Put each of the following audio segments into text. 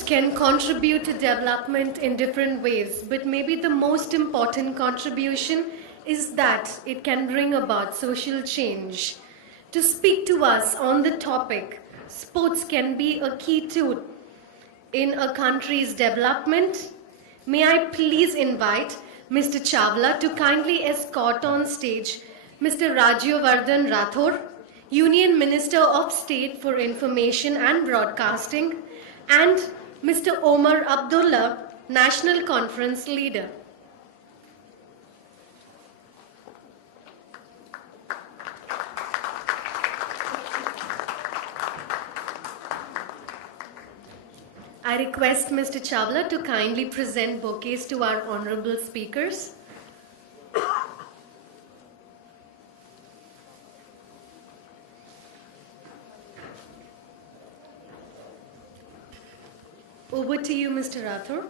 Sports can contribute to development in different ways, but maybe the most important contribution is that it can bring about social change. To speak to us on the topic, sports can be a key tool in a country's development. May I please invite Mr. Chawla to kindly escort on stage Mr. Rajyavardhan Rathore, Union Minister of State for Information and Broadcasting, and Mr. Omar Abdullah, National Conference Leader. I request Mr. Chawla to kindly present bouquets to our honorable speakers. Over to you, Mr. Rathore.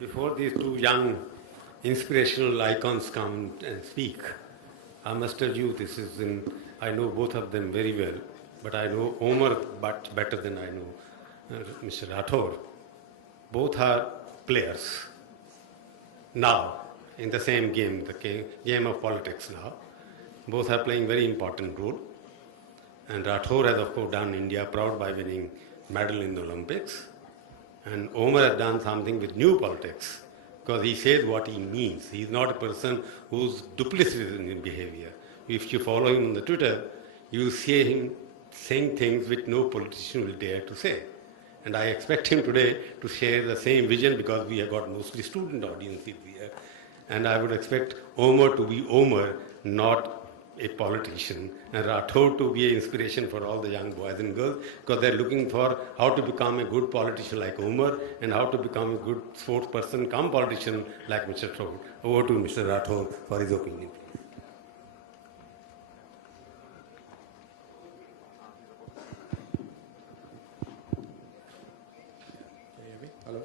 Before these two young inspirational icons come and speak, I must tell you I know both of them very well, but I know Omar much better than I know Mr. Rathore. Both are players now in the same game, the game of politics now. Both are playing very important role. And Rathore has, of course, done India proud by winning medal in the Olympics. And Omar has done something with new politics because he says what he means. He's not a person who's duplicitous in his behavior. If you follow him on the Twitter, you see him saying things which no politician will dare to say. And I expect him today to share the same vision because we have got mostly student audiences here. And I would expect Omar to be Omar, not a politician, and Rathore to be an inspiration for all the young boys and girls because they're looking for how to become a good politician like Omar and how to become a good sports person, come politician like Mr. Rathore. Over to Mr. Rathore for his opinion. Hello.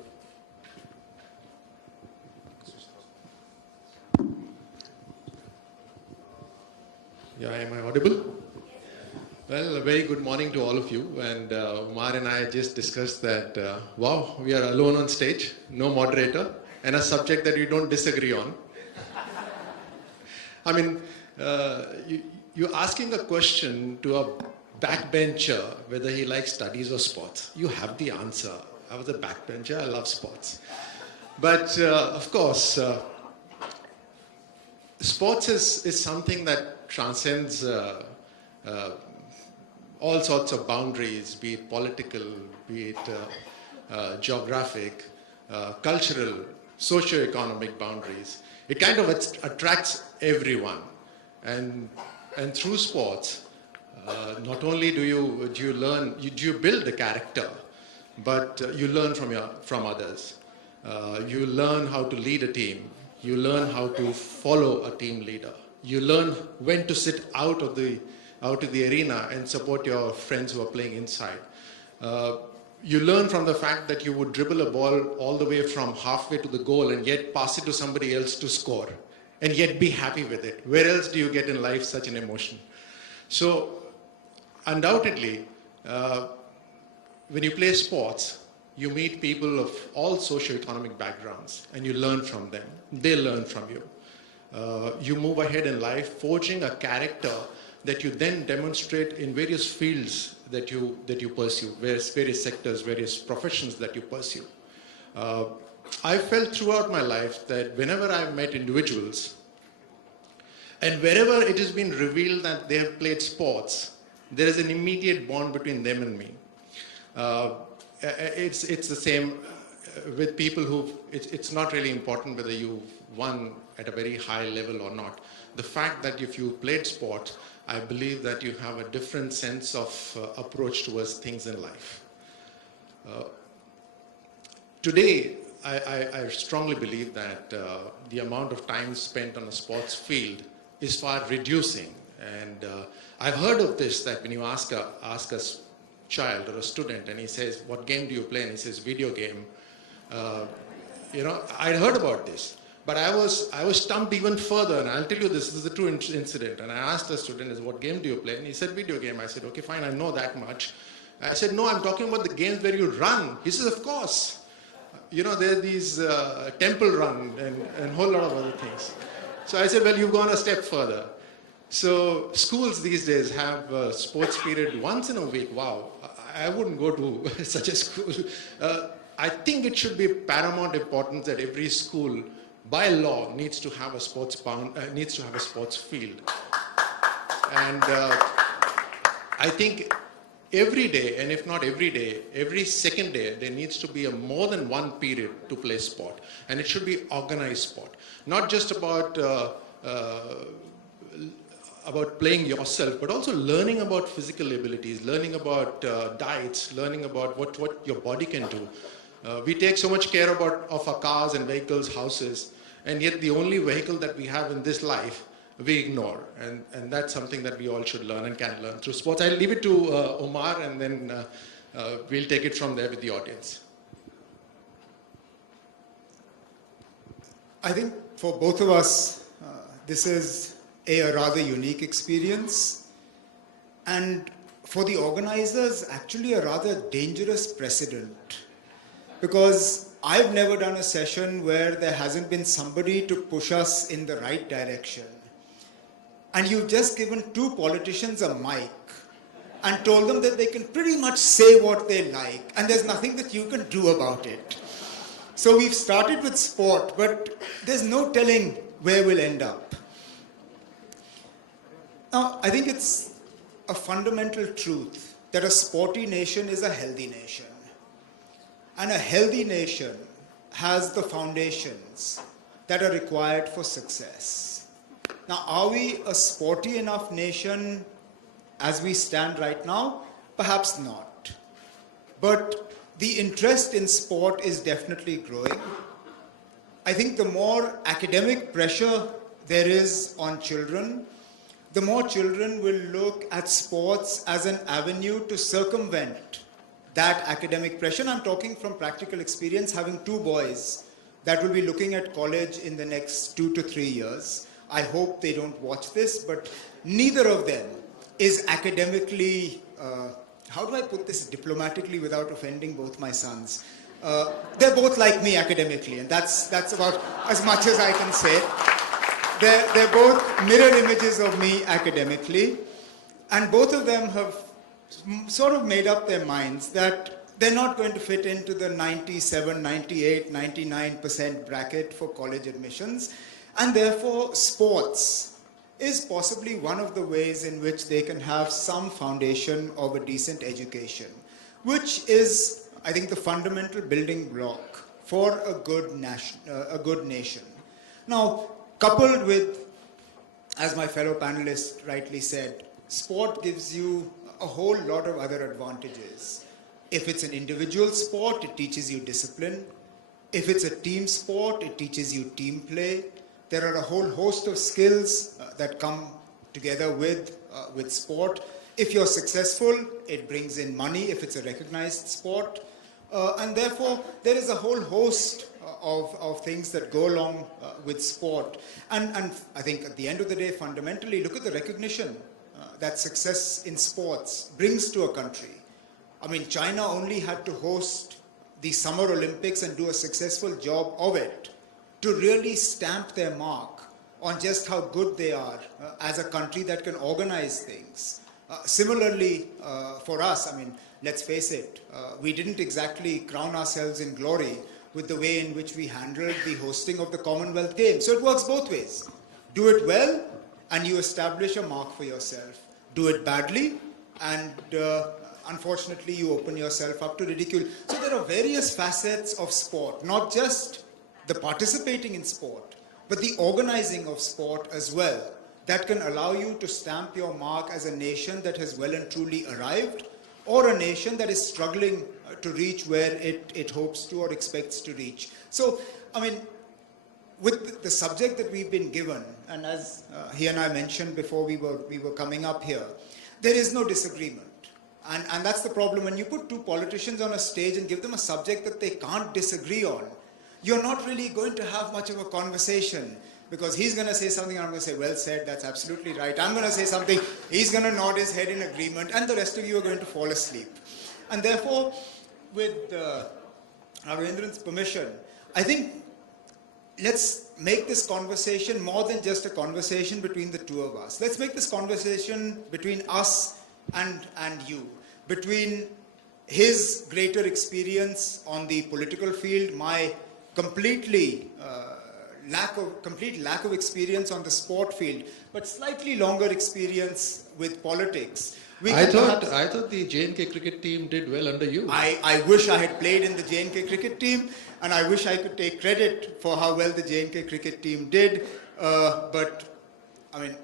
Yeah, am I audible? Well, a very good morning to all of you. And Omar and I just discussed that, wow, we are alone on stage, no moderator, and a subject that we don't disagree on. I mean, you're asking a question to a backbencher whether he likes studies or sports. You have the answer. I was a backbencher, I love sports. But of course, sports is something that transcends all sorts of boundaries, be it political, be it geographic, cultural, socio-economic boundaries. It kind of attracts everyone. And through sports, not only do you learn, do you build the character, but you learn from others. You learn how to lead a team. You learn how to follow a team leader. You learn when to sit out of the arena and support your friends who are playing inside. You learn from the fact that you would dribble a ball all the way from halfway to the goal and yet pass it to somebody else to score and yet be happy with it. Where else do you get in life such an emotion? So undoubtedly, when you play sports, you meet people of all socio-economic backgrounds and you learn from them. They learn from you. You move ahead in life, forging a character that you then demonstrate in various fields that you pursue, various sectors, various professions that you pursue. I felt throughout my life that whenever I've met individuals, and wherever it has been revealed that they have played sports, there is an immediate bond between them and me. It's the same with people who, it's not really important whether you won at a very high level or not. The fact that if you played sport, I believe that you have a different sense of approach towards things in life. Today, I strongly believe that the amount of time spent on a sports field is far reducing. And I've heard of this, that when you ask a child or a student and he says, what game do you play? And he says, video game. I'd heard about this. But I was stumped even further, and I'll tell you this is a true incident. And I asked the student, what game do you play? And he said, video game. I said, okay, fine, I know that much. I said, no, I'm talking about the games where you run. He says, of course. You know, there are these temple run and a whole lot of other things. So I said, well, you've gone a step further. So schools these days have a sports period once in a week. Wow, I wouldn't go to such a school. I think it should be paramount importance that every school, by law, needs to have a sports field. And I think every day, and if not every day, every second day, there needs to be more than one period to play sport. And it should be organized sport. Not just about playing yourself, but also learning about physical abilities, learning about diets, learning about what your body can do. We take so much care of our cars and vehicles, houses, and yet the only vehicle that we have in this life, we ignore. And that's something that we all should learn and can learn through sports. I'll leave it to Omar, and then we'll take it from there with the audience. I think for both of us, this is a rather unique experience, and for the organizers, actually a rather dangerous precedent, because I've never done a session where there hasn't been somebody to push us in the right direction. And you've just given two politicians a mic and told them that they can pretty much say what they like, and there's nothing that you can do about it. So we've started with sport, but there's no telling where we'll end up. Now, I think it's a fundamental truth that a sporty nation is a healthy nation. And a healthy nation has the foundations that are required for success. Now, are we a sporty enough nation as we stand right now? Perhaps not. But the interest in sport is definitely growing. I think the more academic pressure there is on children, the more children will look at sports as an avenue to circumvent that academic pressure. And I'm talking from practical experience, having two boys that will be looking at college in the next 2 to 3 years. I hope they don't watch this, but neither of them is academically, how do I put this diplomatically without offending both my sons? They're both like me academically, and that's about as much as I can say. They're both mirror images of me academically, and both of them have sort of made up their minds that they're not going to fit into the 97, 98, 99% bracket for college admissions, and therefore sports is possibly one of the ways in which they can have some foundation of a decent education, which is, I think, the fundamental building block for a good nation. Now, coupled with, as my fellow panelist rightly said, sport gives you a whole lot of other advantages. If it's an individual sport, it teaches you discipline. If it's a team sport, it teaches you team play. There are a whole host of skills that come together with sport. If you're successful, it brings in money if it's a recognized sport. And therefore, there is a whole host of things that go along with sport. And I think at the end of the day, fundamentally, look at the recognition that success in sports brings to a country. I mean, China only had to host the Summer Olympics and do a successful job of it to really stamp their mark on just how good they are as a country that can organize things. Similarly, for us, I mean, let's face it, we didn't exactly crown ourselves in glory with the way in which we handled the hosting of the Commonwealth Games. So it works both ways. Do it well, and you establish a mark for yourself. Do it badly, and unfortunately, you open yourself up to ridicule. So there are various facets of sport, not just the participating in sport, but the organizing of sport as well, that can allow you to stamp your mark as a nation that has well and truly arrived, or a nation that is struggling to reach where it hopes to or expects to reach. So, I mean, with the subject that we've been given, and as he and I mentioned before we were coming up here, there is no disagreement. And that's the problem. When you put two politicians on a stage and give them a subject that they can't disagree on, you're not really going to have much of a conversation, because he's going to say something, I'm going to say, well said, that's absolutely right. I'm going to say something, he's going to nod his head in agreement, and the rest of you are going to fall asleep. And therefore, with Narendran's permission, I think let's make this conversation more than just a conversation between the two of us. Let's make this conversation between us and you, between his greater experience on the political field, my complete lack of experience on the sport field, but slightly longer experience with politics. I thought the J&K cricket team did well under you. I wish I had played in the J&K cricket team, and I wish I could take credit for how well the J&K cricket team did. But I mean,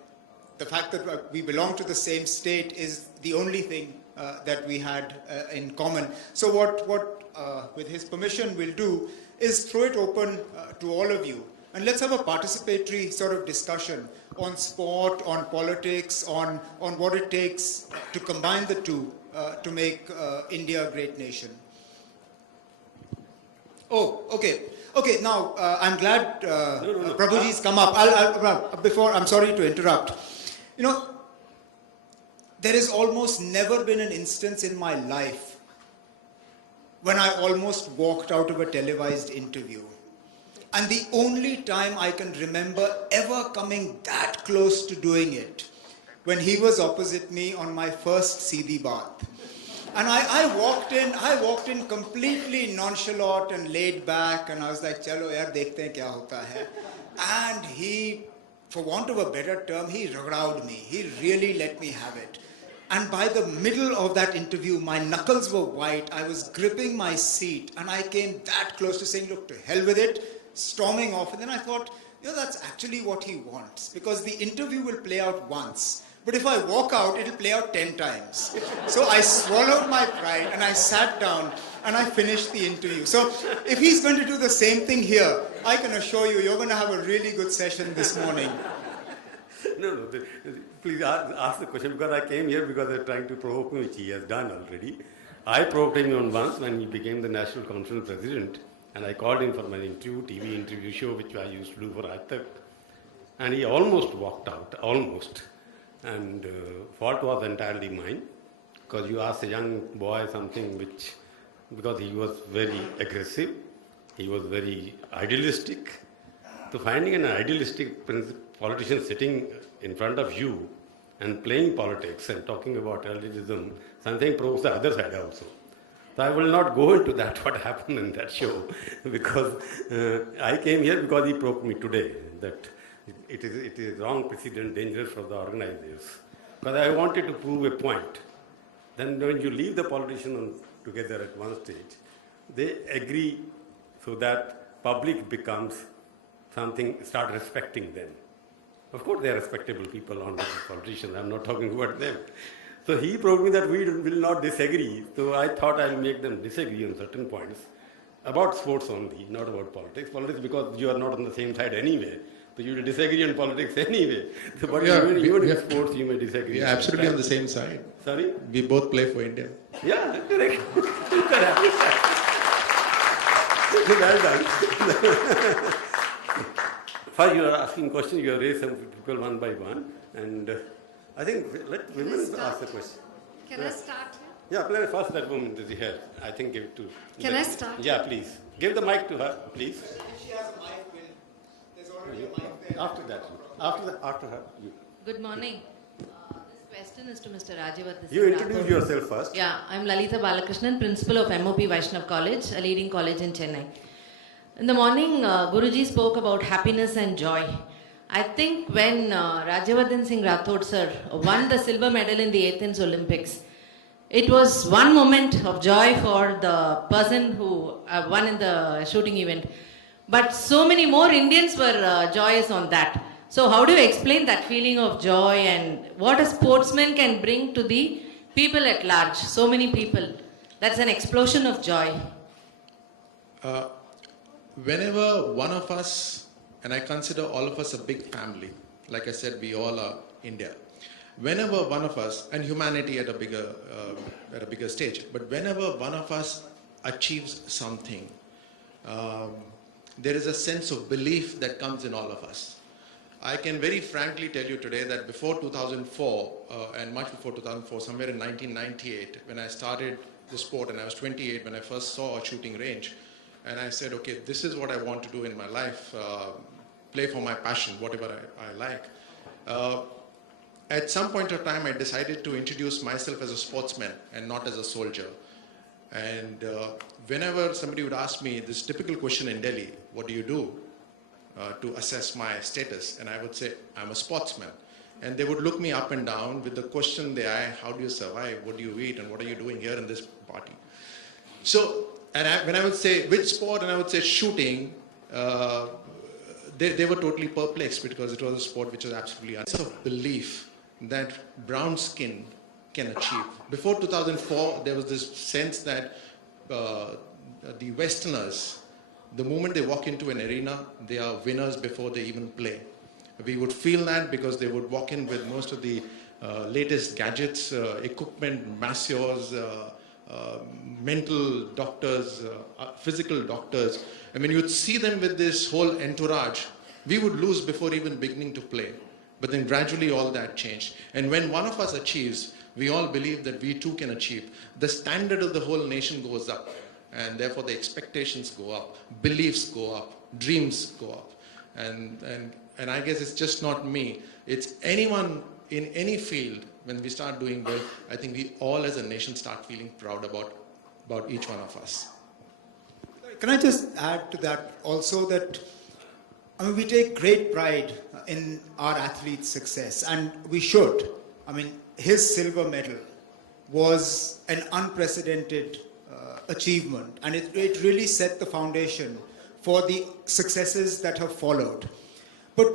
the fact that we belong to the same state is the only thing that we had in common. So what with his permission we'll do is throw it open to all of you, and let's have a participatory sort of discussion on sport, on politics, on what it takes to combine the two to make India a great nation. Oh, okay. Okay, now I'm glad Prabhuji's come up. I'm sorry to interrupt. You know, there has almost never been an instance in my life when I almost walked out of a televised interview. And the only time I can remember ever coming that close to doing it, when he was opposite me on my first Seedhi Baat. And I walked in completely nonchalant and laid back, and I was like, chalo yaar, dekhte hain kya hota hai. And he, for want of a better term, he ragdowed me. He really let me have it. And by the middle of that interview, my knuckles were white, I was gripping my seat, and I came that close to saying, look, to hell with it, storming off. And then I thought, you know, that's actually what he wants, because the interview will play out once. But if I walk out, it'll play out 10 times. So I swallowed my pride and I sat down and I finished the interview. So if he's going to do the same thing here, I can assure you, you're going to have a really good session this morning. No, please ask the question, because I came here because they're trying to provoke me, which he has done already. I provoked him on once when he became the National Conference President, and I called him for my interview, TV interview show, which I used to do for Rathore, and he almost walked out, almost. And fault was entirely mine, because you asked a young boy something which, because he was very aggressive, he was very idealistic. So finding an idealistic politician sitting in front of you and playing politics and talking about elitism, something provokes the other side also. So I will not go into that, what happened in that show, because I came here because he provoked me today, that it is wrong precedent, dangerous for the organizers. Because I wanted to prove a point. Then when you leave the politicians together at one stage, they agree so that public becomes something, start respecting them. Of course, they are respectable people on the politicians. I'm not talking about them. So he proved me that we will not disagree. So I thought I'll make them disagree on certain points about sports only, not about politics. Politics, because you are not on the same side anyway. So you will disagree on politics anyway. So, but even in sports, you may disagree. We are absolutely on the same side. Sorry? We both play for India. Yeah, correct. Well done. First, you are asking questions. You have raised some people one by one, and I think let women ask the question. Can I start? Yeah, play first that woman is here. I think give it to. Can I start? Yeah, please. Give the mic to her, please. If she has a mic, there's already a mic there. After her. You. Good morning. This question is to Mr. Rajyavardhan. You introduce yourself first. Yeah, I'm Lalitha Balakrishnan, principal of MOP Vaishnav College, a leading college in Chennai. In the morning, Guruji spoke about happiness and joy. I think when Rajyavardhan Singh Rathore sir won the silver medal in the Athens Olympics, it was one moment of joy for the person who won in the shooting event. But so many more Indians were joyous on that. So how do you explain that feeling of joy and what a sportsman can bring to the people at large? So many people. That's an explosion of joy. Whenever one of us, and I consider all of us a big family, like I said, we all are India. Whenever one of us, and humanity at a bigger stage, but whenever one of us achieves something, there is a sense of belief that comes in all of us. I can very frankly tell you today that before 2004, and much before 2004, somewhere in 1998, when I started the sport, and I was 28 when I first saw a shooting range, and I said, okay, this is what I want to do in my life, play for my passion, whatever I like. At some point of time, I decided to introduce myself as a sportsman and not as a soldier. And whenever somebody would ask me this typical question in Delhi, what do you do to assess my status? And I would say, I'm a sportsman. And they would look me up and down with the question they ask, how do you survive? What do you eat? And what are you doing here in this party? So, when I would say, which sport? And I would say shooting, they were totally perplexed because it was a sport which was absolutely of belief that brown skin can achieve. Before 2004, there was this sense that the Westerners, the moment they walk into an arena, they are winners before they even play. We would feel that because they would walk in with most of the latest gadgets, equipment, masseurs, mental doctors, physical doctors. I mean, you'd see them with this whole entourage. We would lose before even beginning to play. But then gradually all that changed. And when one of us achieves, we all believe that we too can achieve. The standard of the whole nation goes up. And therefore the expectations go up, beliefs go up, dreams go up. And I guess it's just not me. It's anyone in any field, when we start doing well, I think we all as a nation start feeling proud about each one of us. Can I just add to that also that, I mean, we take great pride in our athlete's success, and we should. I mean, his silver medal was an unprecedented achievement, and it really set the foundation for the successes that have followed. But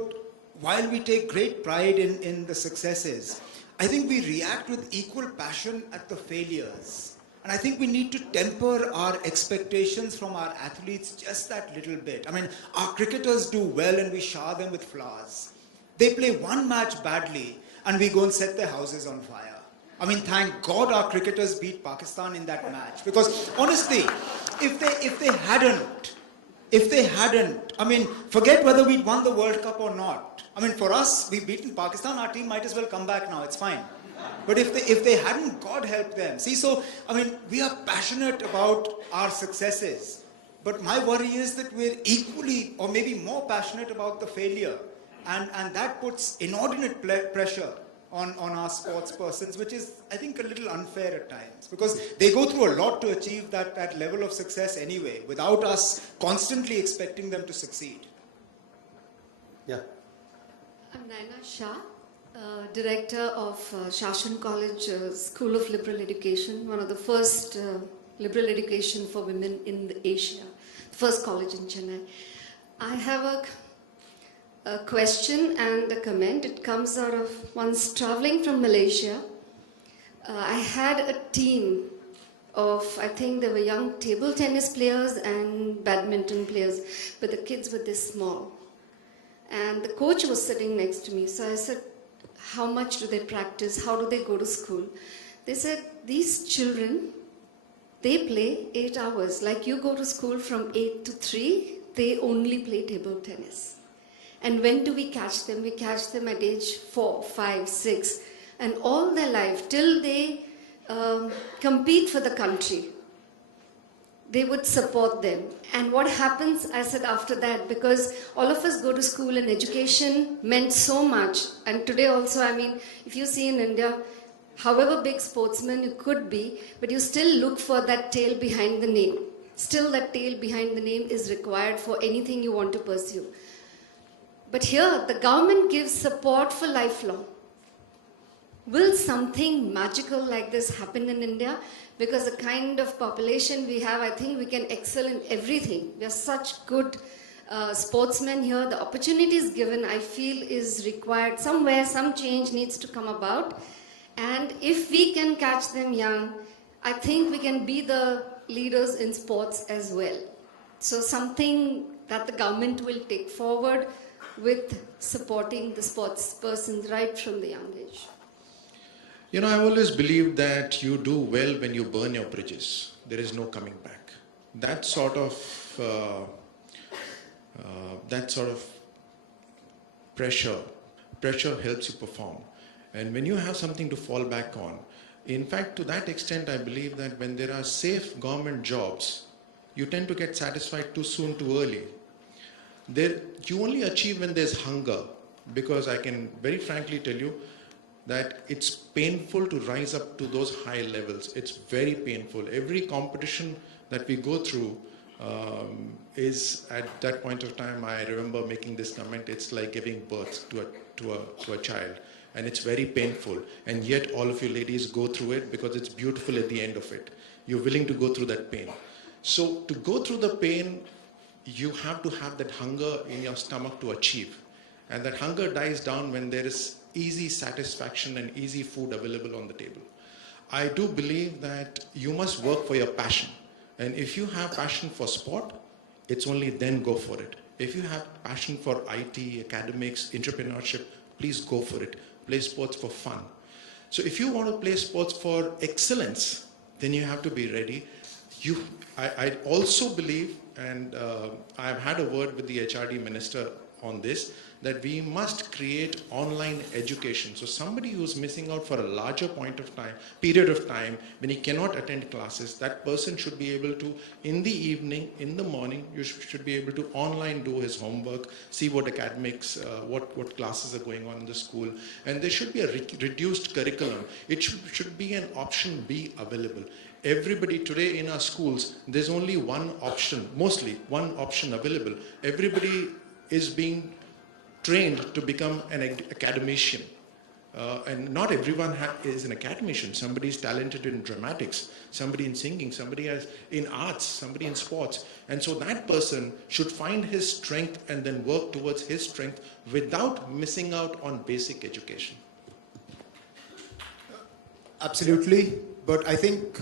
while we take great pride in the successes, I think we react with equal passion at the failures. And I think we need to temper our expectations from our athletes just that little bit. I mean, our cricketers do well and we shower them with flowers. They play one match badly and we go and set their houses on fire. I mean, thank God our cricketers beat Pakistan in that match. Because honestly, if they hadn't, I mean, forget whether we'd won the World Cup or not. I mean, for us, we've beaten Pakistan, our team might as well come back now, it's fine. But if they hadn't, God help them. See, so, I mean, we are passionate about our successes. But my worry is that we're equally or maybe more passionate about the failure. And that puts inordinate pressure on our sports persons, which is, I think, a little unfair at times. Because they go through a lot to achieve that level of success anyway, without us constantly expecting them to succeed. Yeah. I'm Naina Shah, Director of Shashan College School of Liberal Education, one of the first liberal education for women in Asia, first college in Chennai. I have a question and a comment. It comes out of once traveling from Malaysia. I had a team of, I think there were young table tennis players and badminton players, but the kids were this small. And the coach was sitting next to me. So I said, how much do they practice? How do they go to school? They said, these children, they play 8 hours. Like you go to school from 8 to 3, they only play table tennis. And when do we catch them? We catch them at age 4, 5, 6. And all their life, till they compete for the country, they would support them. And what happens, I said, after that, because all of us go to school and education meant so much. And today also, I mean, if you see in India, however big sportsman you could be, but you still look for that tail behind the name. Still that tail behind the name is required for anything you want to pursue. But here, the government gives support for lifelong. Will something magical like this happen in India? Because the kind of population we have, I think we can excel in everything. We are such good sportsmen here. The opportunities given, I feel, is required. Somewhere, some change needs to come about. And if we can catch them young, I think we can be the leaders in sports as well. So something that the government will take forward with supporting the sports persons right from the young age. You know, I've always believed that you do well when you burn your bridges. There is no coming back. That sort of pressure. Pressure helps you perform. And when you have something to fall back on, in fact, to that extent, I believe that when there are safe government jobs, you tend to get satisfied too soon, too early. You only achieve when there's hunger, because I can very frankly tell you that it's painful to rise up to those high levels. It's very painful. Every competition that we go through is at that point of time, I remember making this comment, it's like giving birth to a child. And it's very painful. And yet all of you ladies go through it because it's beautiful at the end of it. You're willing to go through that pain. So to go through the pain, you have to have that hunger in your stomach to achieve. And that hunger dies down when there is easy satisfaction and easy food available on the table. I do believe that you must work for your passion. And if you have passion for sport, it's only then go for it. If you have passion for IT, academics, entrepreneurship, please go for it. Play sports for fun. So if you want to play sports for excellence, then you have to be ready. I also believe, and I've had a word with the HRD minister on this, that we must create online education. So somebody who's missing out for a larger period of time, when he cannot attend classes, that person should be able to, in the evening, in the morning, you should be able to online do his homework, see what academics, what classes are going on in the school. And there should be a reduced curriculum. It should be an option B available. Everybody today in our schools, there's only one option, mostly one option available. Everybody is being trained to become an academician. And not everyone is an academician. Somebody is talented in dramatics, somebody in singing, somebody in arts, somebody in sports. And so that person should find his strength and then work towards his strength without missing out on basic education. Absolutely, but I think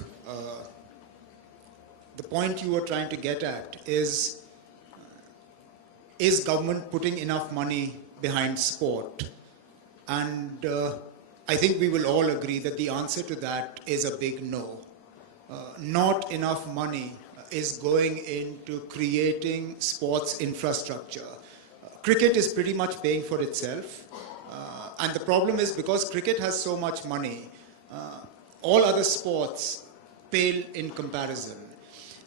the point you were trying to get at is government putting enough money behind sport? And I think we will all agree that the answer to that is a big no. Not enough money is going into creating sports infrastructure. Cricket is pretty much paying for itself. And the problem is, because cricket has so much money, all other sports pale in comparison.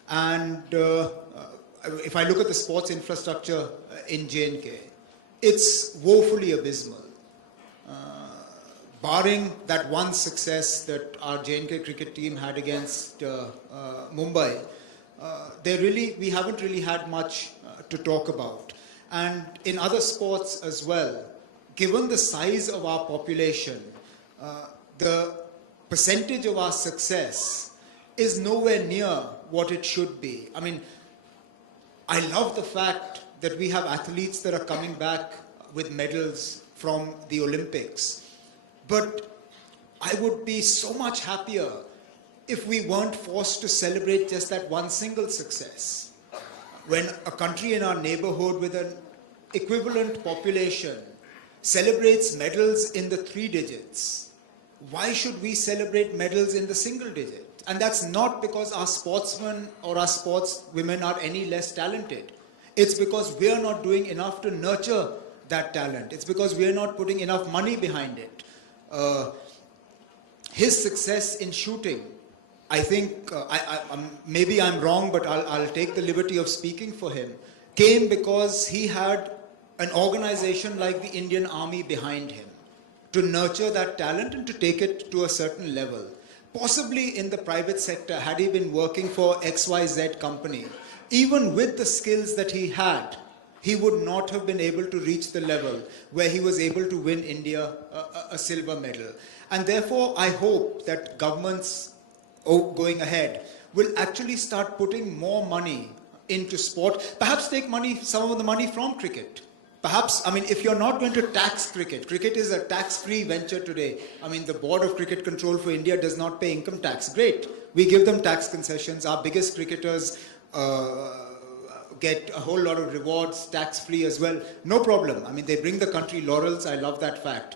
And if I look at the sports infrastructure in J&K, it's woefully abysmal. Barring that one success that our J&K cricket team had against Mumbai, we haven't really had much to talk about. And in other sports as well, given the size of our population, the percentage of our success is nowhere near what it should be. I mean, I love the fact that we have athletes that are coming back with medals from the Olympics. But I would be so much happier if we weren't forced to celebrate just that one single success. When a country in our neighborhood with an equivalent population celebrates medals in the 3 digits, why should we celebrate medals in the single digit? And that's not because our sportsmen or our sportswomen are any less talented. It's because we are not doing enough to nurture that talent. It's because we are not putting enough money behind it. His success in shooting, I think, maybe I'm wrong, but I'll take the liberty of speaking for him, came because he had an organization like the Indian Army behind him to nurture that talent and to take it to a certain level. Possibly in the private sector, had he been working for XYZ company, even with the skills that he had, he would not have been able to reach the level where he was able to win India a silver medal. And therefore, I hope that governments going ahead will actually start putting more money into sport. Perhaps take some of the money from cricket. Perhaps, I mean, if you're not going to tax cricket, cricket is a tax-free venture today. I mean, the Board of Cricket Control for India does not pay income tax. Great. We give them tax concessions. Our biggest cricketers get a whole lot of rewards, tax-free as well. No problem. I mean, they bring the country laurels. I love that fact.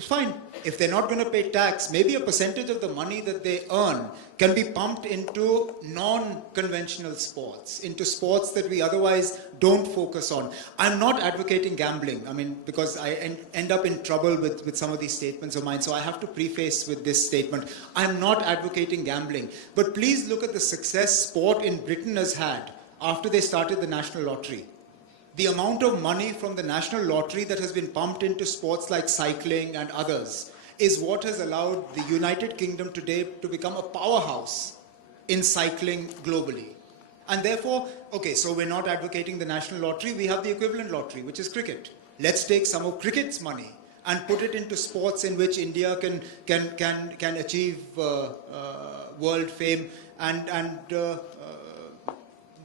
Fine. If they're not going to pay tax, maybe a percentage of the money that they earn can be pumped into non-conventional sports, into sports that we otherwise don't focus on. I'm not advocating gambling. I mean, because I end up in trouble with some of these statements of mine. So I have to preface with this statement. I'm not advocating gambling. But please look at the success sport in Britain has had after they started the national lottery. The amount of money from the national lottery that has been pumped into sports like cycling and others is what has allowed the United Kingdom today to become a powerhouse in cycling globally. And therefore, okay, so we're not advocating the national lottery, we have the equivalent lottery, which is cricket. Let's take some of cricket's money and put it into sports in which India can achieve world fame and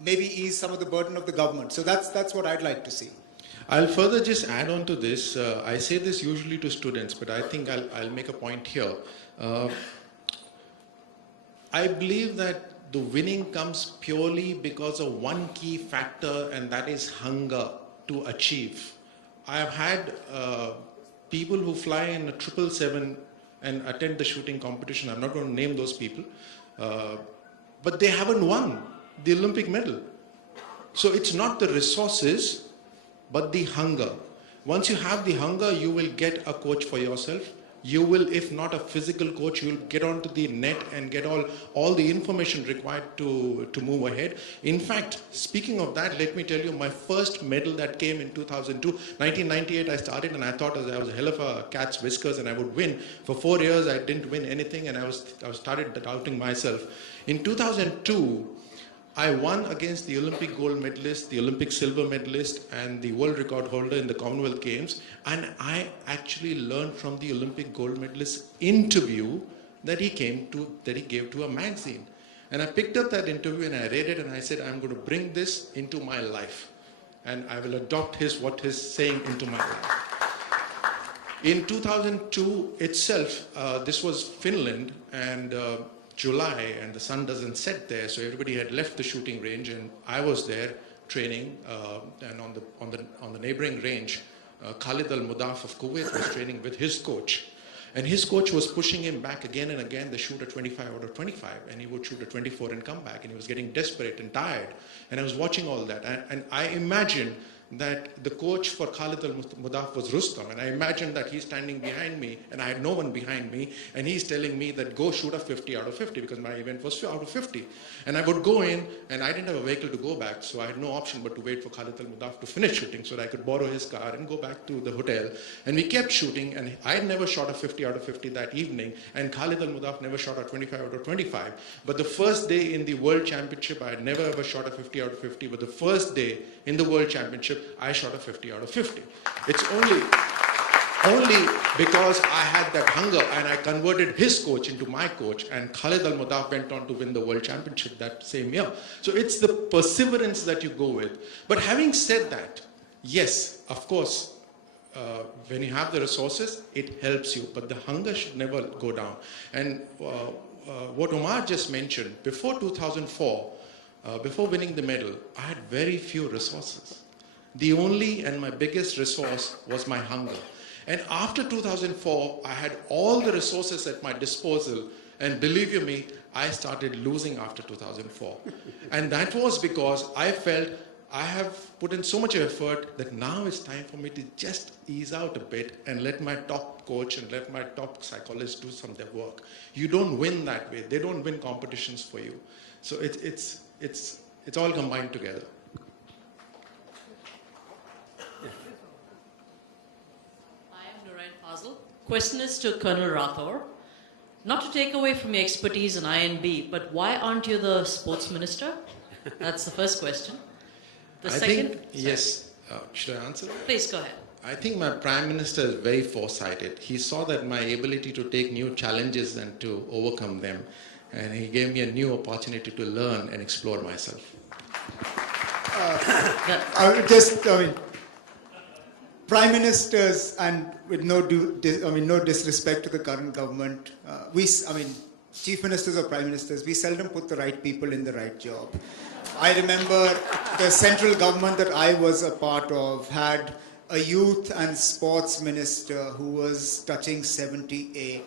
maybe ease some of the burden of the government. So that's what I'd like to see. I'll further just add on to this. I say this usually to students, but I think I'll make a point here. I believe that the winning comes purely because of one key factor, and that is hunger to achieve. I have had people who fly in a 777 and attend the shooting competition. I'm not going to name those people, but they haven't won the Olympic medal. So it's not the resources, but the hunger. Once you have the hunger, you will get a coach for yourself. You will, if not a physical coach, you will get onto the net and get all the information required to move ahead. In fact, speaking of that, let me tell you, my first medal that came in 2002, 1998 I started, and I thought I was a hell of a cat's whiskers and I would win. For 4 years I didn't win anything, and I started doubting myself. In 2002, I won against the Olympic gold medalist, the Olympic silver medalist, and the world record holder in the Commonwealth Games. And I actually learned from the Olympic gold medalist interview that he gave to a magazine. And I picked up that interview and I read it and I said, I'm going to bring this into my life. And I will adopt what he's saying into my life. In 2002 itself, this was Finland, and July, and the sun doesn't set there, so everybody had left the shooting range, and I was there training, and on the neighboring range, Khalid Al-Mudaf of Kuwait was training with his coach, and his coach was pushing him back again and again to shoot a 25 out of 25, and he would shoot a 24 and come back, and he was getting desperate and tired, and I was watching all that, and I imagined that the coach for Khalid Al-Mudaf was Rustam, and I imagined that he's standing behind me and I had no one behind me, and he's telling me that go shoot a 50 out of 50 because my event was out of 50. And I would go in, and I didn't have a vehicle to go back, so I had no option but to wait for Khalid Al-Mudaf to finish shooting so that I could borrow his car and go back to the hotel. And we kept shooting, and I had never shot a 50 out of 50 that evening, and Khalid Al-Mudaf never shot a 25 out of 25. But the first day in the World Championship, I had never ever shot a 50 out of 50, but the first day in the World Championship, I shot a 50 out of 50. It's only because I had that hunger, and I converted his coach into my coach, and Khalid Al-Mudaf went on to win the World Championship that same year. So it's the perseverance that you go with. But having said that, yes, of course, when you have the resources, it helps you, but the hunger should never go down. And what Omar just mentioned, before 2004, before winning the medal, I had very few resources. The only and my biggest resource was my hunger. And after 2004, I had all the resources at my disposal, and believe you me, I started losing after 2004. And that was because I felt I have put in so much effort that now it's time for me to just ease out a bit and let my top coach and let my top psychologist do some of their work. You don't win that way. They don't win competitions for you. So it's all combined together. Question is to Colonel Rathore. Not to take away from your expertise in INB, but why aren't you the sports minister? That's the first question. The second? Yes. Should I answer that? Please go ahead. I think my Prime Minister is very foresighted. He saw that my ability to take new challenges and to overcome them, and he gave me a new opportunity to learn and explore myself. Prime Ministers, and with no disrespect to the current government, Chief Ministers or Prime Ministers, we seldom put the right people in the right job. I remember the central government that I was a part of had a youth and sports minister who was touching 78.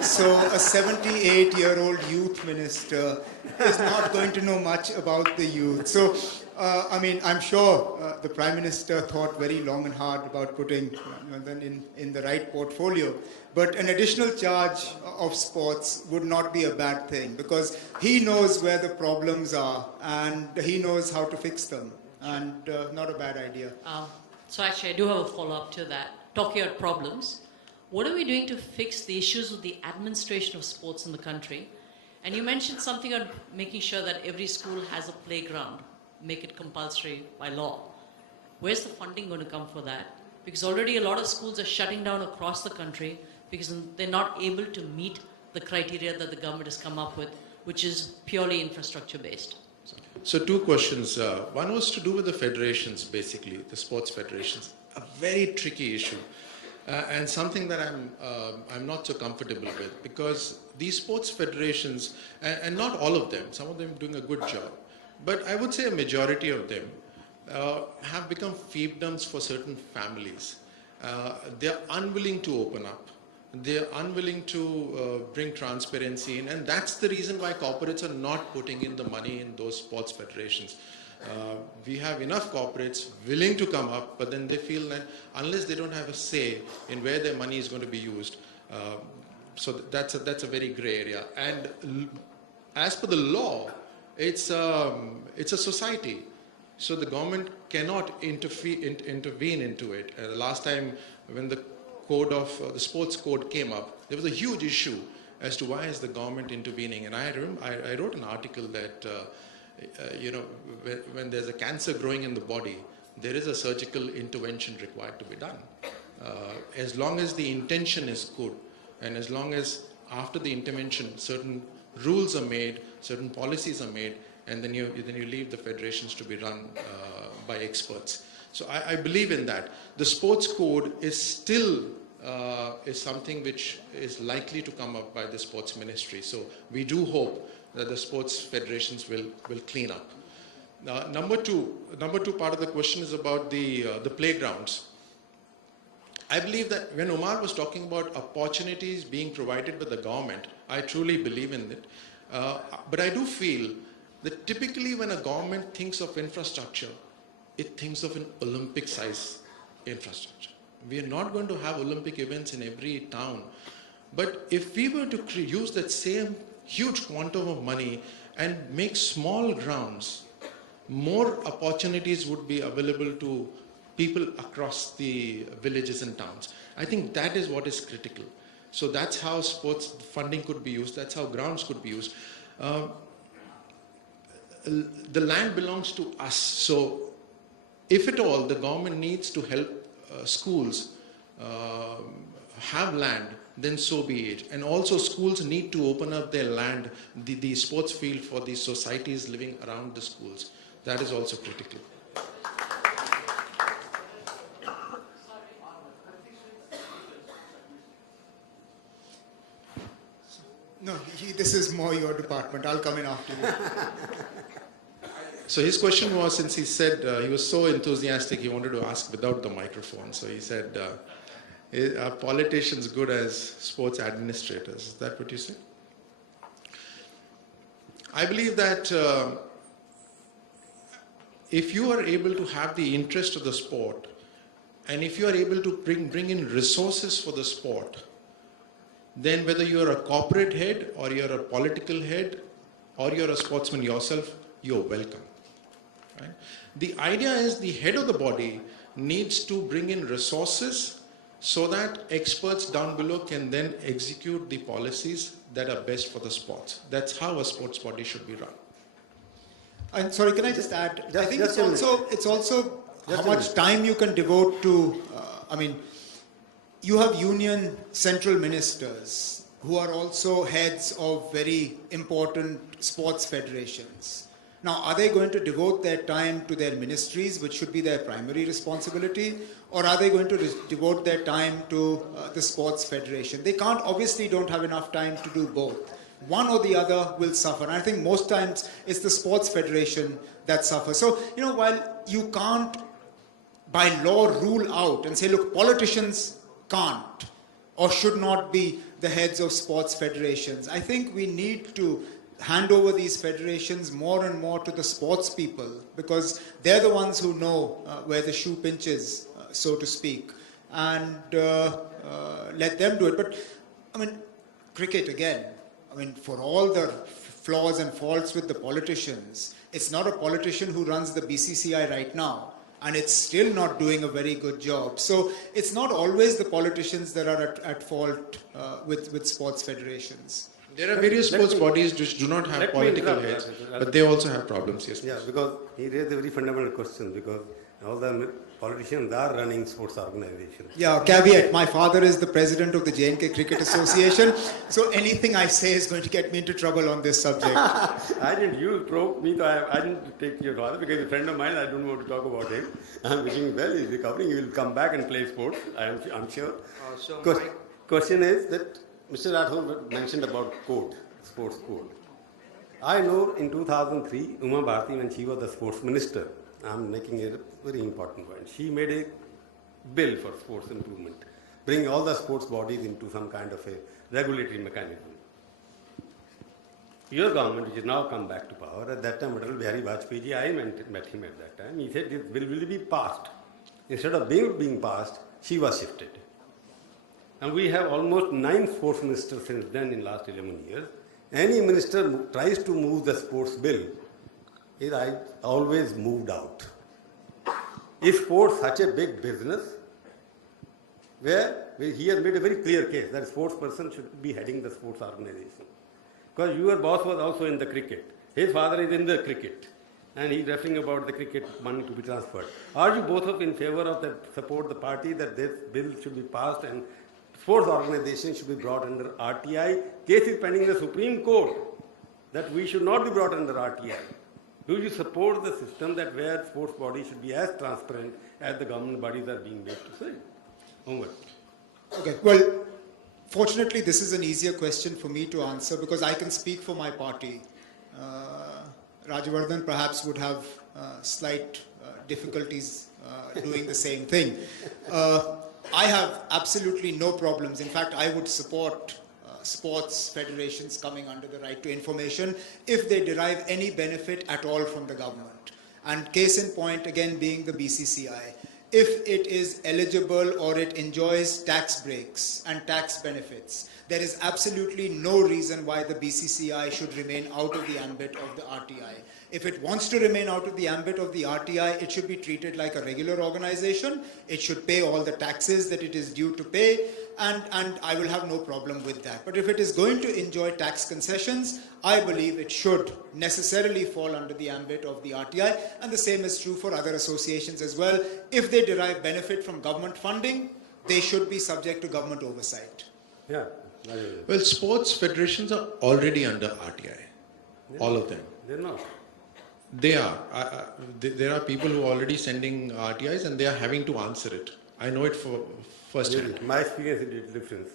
So a 78-year-old youth minister is not going to know much about the youth. So, I mean, I'm sure the Prime Minister thought very long and hard about putting them in the right portfolio. But an additional charge of sports would not be a bad thing, because he knows where the problems are and he knows how to fix them. And not a bad idea. So actually, I do have a follow-up to that. Talking about problems, what are we doing to fix the issues with the administration of sports in the country? And you mentioned something on making sure that every school has a playground, make it compulsory by law. Where's the funding going to come for that? Because already a lot of schools are shutting down across the country because they're not able to meet the criteria that the government has come up with, which is purely infrastructure-based. So two questions. One was to do with the federations, basically, the sports federations. A very tricky issue. And something that I'm not so comfortable with, because these sports federations, and not all of them, some of them doing a good job, but I would say a majority of them have become fiefdoms for certain families. They're unwilling to open up. They're unwilling to bring transparency in, and that's the reason why corporates are not putting in the money in those sports federations. We have enough corporates willing to come up, but then they feel that unless they don't have a say in where their money is going to be used, so that's a very gray area. And as per the law, it's a society, so the government cannot intervene into it. The last time when the sports code came up, there was a huge issue as to why is the government intervening. And I wrote an article that when there's a cancer growing in the body, there is a surgical intervention required to be done. As long as the intention is good, and as long as after the intervention certain rules are made, certain policies are made, and then you leave the federations to be run by experts. So I believe in that. The sports code is still is something which is likely to come up by the sports ministry. So we do hope that the sports federations will clean up. Number two part of the question is about the playgrounds. I believe that when Omar was talking about opportunities being provided by the government, I truly believe in it. But I do feel that typically when a government thinks of infrastructure, it thinks of an Olympic-size infrastructure. We are not going to have Olympic events in every town. But if we were to use that same huge quantum of money and make small grounds, more opportunities would be available to people across the villages and towns. I think that is what is critical. So that's how sports funding could be used. That's how grounds could be used. The land belongs to us. So if at all the government needs to help schools have land, then so be it. And also schools need to open up their land, the sports field, for the societies living around the schools. That is also critical. No, this is more your department. I'll come in after you. So his question was, since he said he was so enthusiastic, he wanted to ask without the microphone. So he said, are politicians good as sports administrators? Is that what you said? I believe that if you are able to have the interest of the sport, and if you are able to bring in resources for the sport, then whether you are a corporate head or you are a political head or you are a sportsman yourself, you are welcome. Right? The idea is the head of the body needs to bring in resources so that experts down below can then execute the policies that are best for the sports. That's how a sports body should be run. I'm sorry, can I just add? I think it's also how much time you can devote to, you have union central ministers who are also heads of very important sports federations. Now, are they going to devote their time to their ministries, which should be their primary responsibility, or are they going to devote their time to the sports federation? They obviously don't have enough time to do both. One or the other will suffer. And I think most times it's the sports federation that suffers. So, while you can't by law rule out and say, look, politicians can't or should not be the heads of sports federations. I think we need to hand over these federations more and more to the sports people, because they're the ones who know where the shoe pinches, so to speak, and let them do it. But I mean, cricket again, I mean, for all the flaws and faults with the politicians, it's not a politician who runs the BCCI right now, and it's still not doing a very good job. So it's not always the politicians that are at fault with sports federations. There are various sports bodies which do not have political heads, but they also have problems. Yes, yeah, because he raised a very fundamental question, because all the politicians are running sports organizations. Yeah, caveat, my father is the president of the J&K Cricket Association, so anything I say is going to get me into trouble on this subject. You provoked me, so I didn't take your father, because he's a friend of mine. I don't want to talk about him. I'm wishing him well, he's recovering, he will come back and play sports, I'm sure. Question is that Mr. Rathore mentioned about code, sports code. I know in 2003, Uma Bharti, when she was the sports minister, I'm making a very important point. She made a bill for sports improvement, bring all the sports bodies into some kind of a regulatory mechanism. Your government, which has now come back to power, at that time, Atal Bihari Vajpayee, I met him at that time. He said this bill will be passed. Instead of being passed, she was shifted. And we have almost 9 sports ministers since then in last 11 years. Any minister tries to move the sports bill, is always moved out. Is sports such a big business? Where he has made a very clear case that a sports person should be heading the sports organization. Because your boss was also in the cricket. His father is in the cricket. And he's referring about the cricket money to be transferred. Are you both of in favor of that, support the party that this bill should be passed and sports organization should be brought under RTI? Case is pending in the Supreme Court that we should not be brought under RTI. Do you support the system that where sports bodies should be as transparent as the government bodies are being made to say? Omar. Okay, well, fortunately this is an easier question for me to answer because I can speak for my party. Rajyavardhan perhaps would have slight difficulties doing the same thing. I have absolutely no problems. In fact, I would support sports federations coming under the right to information if they derive any benefit at all from the government. And case in point, again, being the BCCI. If it is eligible or it enjoys tax breaks and tax benefits, there is absolutely no reason why the BCCI should remain out of the ambit of the RTI. If it wants to remain out of the ambit of the RTI, it should be treated like a regular organization. It should pay all the taxes that it is due to pay, and I will have no problem with that. But if it is going to enjoy tax concessions, I believe it should necessarily fall under the ambit of the RTI, and the same is true for other associations as well. If they derive benefit from government funding, they should be subject to government oversight. Yeah. Well, sports federations are already under RTI, all of them. They're not. They are. There are people who are already sending RTIs and they are having to answer it. I know it for first hand. My experience is different.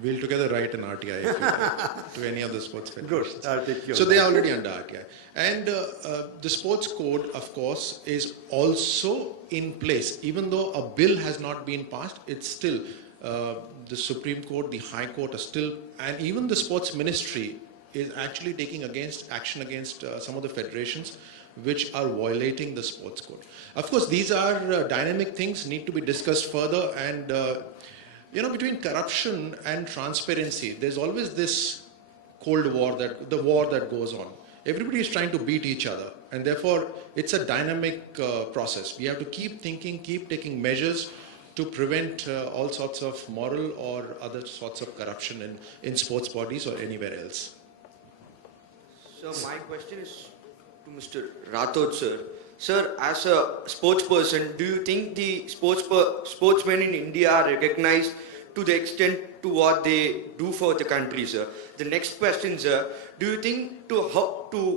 We'll together write an RTI if you like, to any of the sports federations. Good, I'll take you. So they are already under RTI. And the sports code, of course, is also in place. Even though a bill has not been passed, it's still, the Supreme Court, the High Court are still, and even the sports ministry is actually taking action against some of the federations which are violating the sports code. Of course, these are dynamic things, need to be discussed further, and between corruption and transparency, there's always this cold war, the war that goes on. Everybody is trying to beat each other, and therefore it's a dynamic process. We have to keep thinking, keep taking measures to prevent all sorts of moral or other sorts of corruption in sports bodies or anywhere else. So my question is to Mr. Rathore, sir. Sir, as a sports person, do you think the sportsmen in India are recognized to the extent to what they do for the country, sir? The next question, sir, do you think to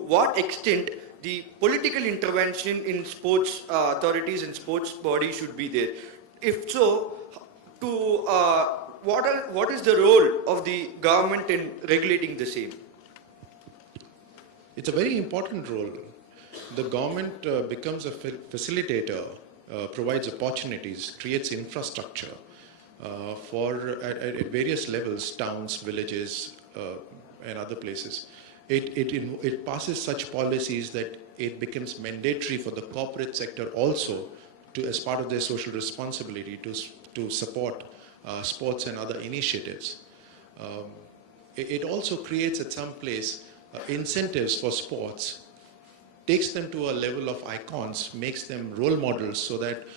what extent the political intervention in sports authorities and sports bodies should be there? If so, what is the role of the government in regulating the same? It's a very important role. The government becomes a facilitator provides opportunities, creates infrastructure at various levels, towns, villages, and other places. It passes such policies that it becomes mandatory for the corporate sector also to, as part of their social responsibility, to support sports and other initiatives. It also creates at some place incentives for sports, takes them to a level of icons, makes them role models so that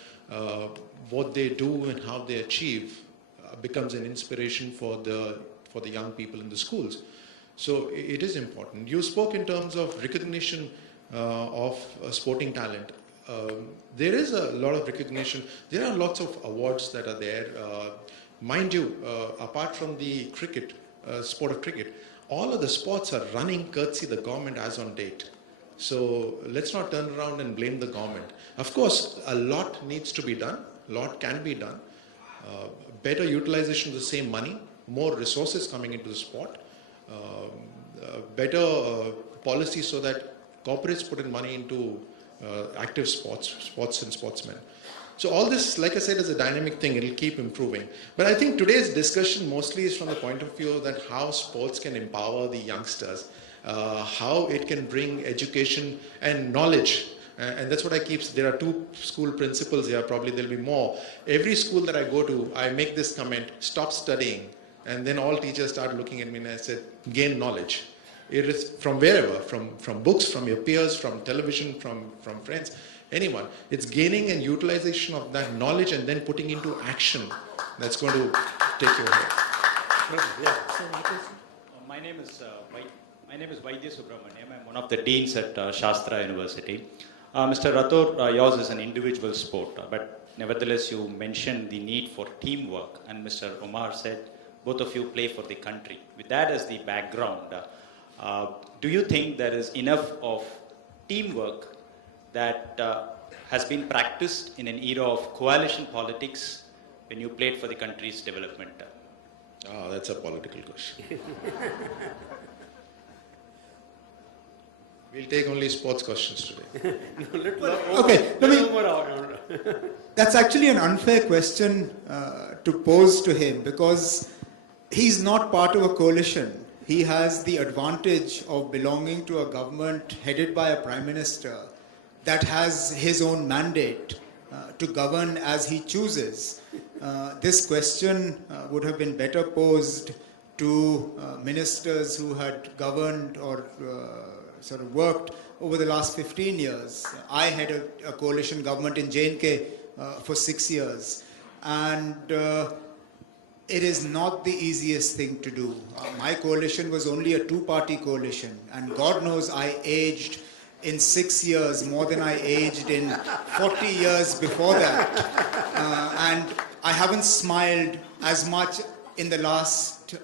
what they do and how they achieve becomes an inspiration for the young people in the schools. So it is important. You spoke in terms of recognition of sporting talent. There is a lot of recognition. There are lots of awards that are there. Mind you, apart from the cricket, sport of cricket, all of the sports are running courtesy the government as on date. So let's not turn around and blame the government. Of course, a lot needs to be done. A lot can be done. Better utilization of the same money, more resources coming into the sport, better policies so that corporates put in money into active sports and sportsmen. So all this, like I said, is a dynamic thing. It'll keep improving. But I think today's discussion mostly is from the point of view that how sports can empower the youngsters, how it can bring education and knowledge. And that's what I keep. There are 2 school principals here, probably there'll be more. Every school that I go to, I make this comment, stop studying. And then all teachers start looking at me and I said, gain knowledge. It is from wherever, from books, from your peers, from television, from friends, anyone. It's gaining and utilization of that knowledge and then putting into action that's going to take you ahead. Yeah. My name is Vaidya Subramaniam. I'm one of the deans at Shastra University. Mr. Rathore, yours is an individual sport, but nevertheless you mentioned the need for teamwork, and Mr. Omar said both of you play for the country. With that as the background, do you think there is enough of teamwork that has been practiced in an era of coalition politics when you played for the country's development? Oh, that's a political question. We'll take only sports questions today. That's actually an unfair question to pose to him, because he's not part of a coalition. He has the advantage of belonging to a government headed by a prime minister that has his own mandate to govern as he chooses. This question would have been better posed to ministers who had governed or sort of worked over the last 15 years. I had a coalition government in J&K for 6 years, and it is not the easiest thing to do. My coalition was only a 2-party coalition, and God knows I aged in 6 years more than I aged in 40 years before that. And I haven't smiled as much in the last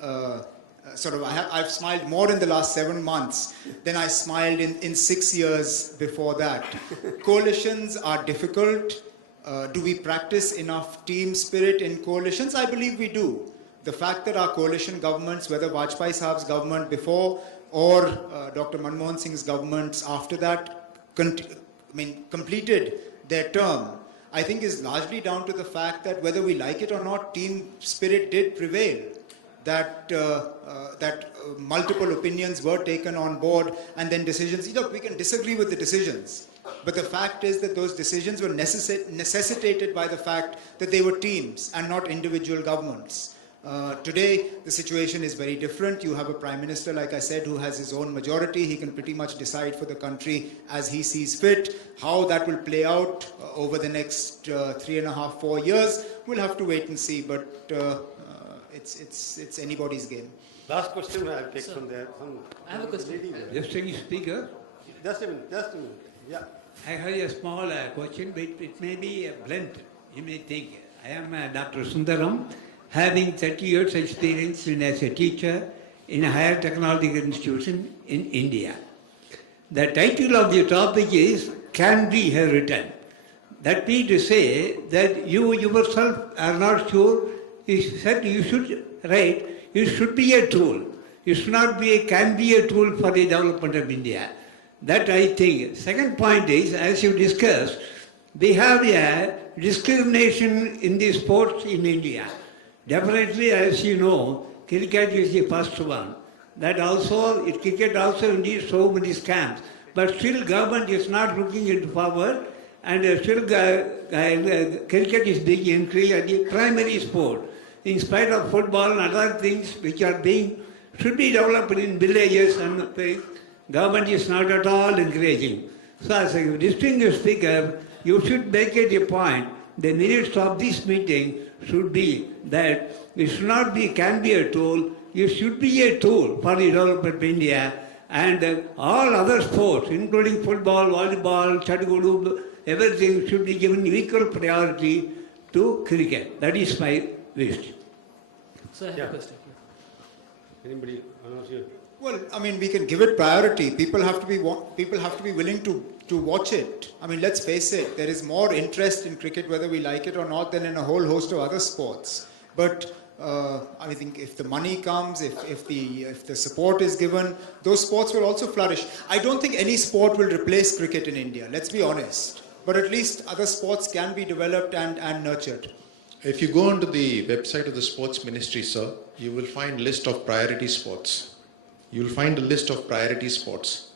I've smiled more in the last 7 months than I smiled in 6 years before that. Coalitions are difficult. Do we practice enough team spirit in coalitions? I believe we do. The fact that our coalition governments, whether Vajpayee Sahab's government before or Dr. Manmohan Singh's governments after that, completed their term, I think is largely down to the fact that whether we like it or not, team spirit did prevail. That multiple opinions were taken on board, and then decisions. Look, we can disagree with the decisions, but the fact is that those decisions were necessitated by the fact that they were teams and not individual governments. Today, the situation is very different. You have a prime minister, like I said, who has his own majority. He can pretty much decide for the country as he sees fit. How that will play out over the next 3.5, 4 years, we'll have to wait and see. But it's anybody's game. Last question I'll take from there. I have a question. Just a speaker. Just a minute. Yeah. I have a small question, but it may be blunt. You may think. I am Dr. Sundaram, having 30 years experience as a teacher in a higher technological institution in India. The title of the topic is Can Be Written. That means to say that you yourself are not sure. You said you should write, it should be a tool. It should not be can be a tool for the development of India. That I think. Second point is, as you discussed, We have a discrimination in the sports in India. Definitely, as you know, cricket is the first one. That also, cricket also needs so many scams. But still government is not looking into forward, and still cricket is being increased as the primary sport. In spite of football and other things which are should be developed in villages, and government is not at all encouraging. So as a distinguished speaker, you should make it a point. The minutes of this meeting should be that it should not be, can be a tool, it should be a tool for the development of India, and all other sports, including football, volleyball, chadgudu, everything should be given equal priority to cricket. That is my wish. So I have a question. Anybody? Well, I mean, we can give it priority. People have to be willing to watch it. I mean, let's face it. There is more interest in cricket, whether we like it or not, than in a whole host of other sports. But I think if the money comes, if the support is given, those sports will also flourish. I don't think any sport will replace cricket in India. Let's be honest. But at least other sports can be developed and nurtured. If you go onto the website of the Sports Ministry, sir, you will find list of priority sports. You will find a list of priority sports.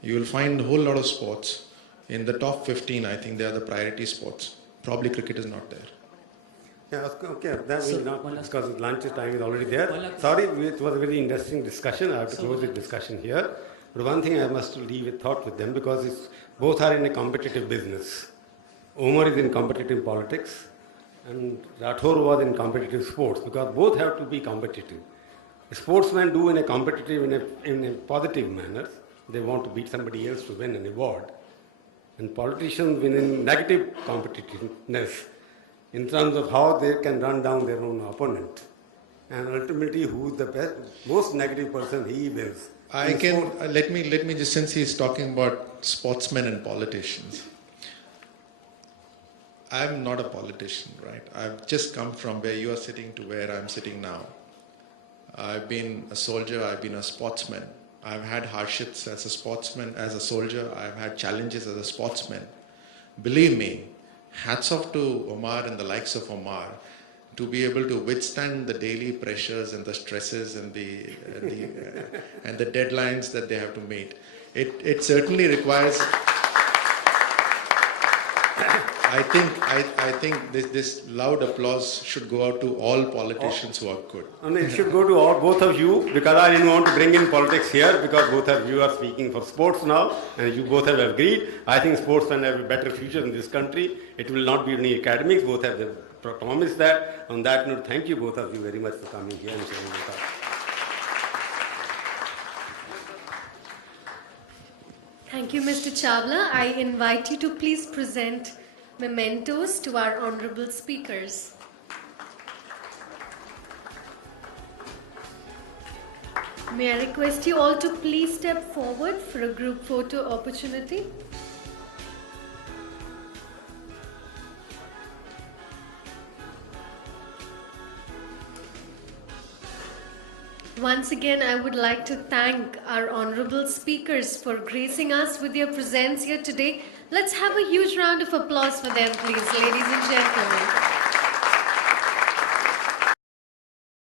You will find a whole lot of sports. In the top 15, I think they are the priority sports. Probably cricket is not there. Yeah, okay. That will not, because lunch time is already there. Sorry, it was a very interesting discussion. I have to close the discussion here. But one thing I must leave a thought with them, because both are in a competitive business. Omar is in competitive politics, and Rathore was in competitive sports, because both have to be competitive. Sportsmen do in a competitive, in a positive manner. They want to beat somebody else to win an award. And politicians win in negative competitiveness, in terms of how they can run down their own opponent. And ultimately, who is the best, most negative person, he wins. Let me just, since he's talking about sportsmen and politicians, I'm not a politician, right? I've just come from where you are sitting to where I'm sitting now. I've been a soldier, I've been a sportsman. I've had hardships as a sportsman, as a soldier. I've had challenges as a sportsman. Believe me, hats off to Omar and the likes of Omar to be able to withstand the daily pressures and the stresses and the deadlines that they have to meet. It certainly requires. I think this loud applause should go out to all politicians who are good. And it should go to both of you, because I didn't want to bring in politics here, because both of you are speaking for sports now, and you both have agreed. I think sportsmen have a better future in this country. It will not be only academics. Both have promised that. On that note, thank you both of you very much for coming here and sharing with us. Thank you, Mr. Chawla. I invite you to please present mementos to our honorable speakers. May I request you all to please step forward for a group photo opportunity. Once again, I would like to thank our honorable speakers for gracing us with their presence here today. Let's have a huge round of applause for them, please, ladies and gentlemen.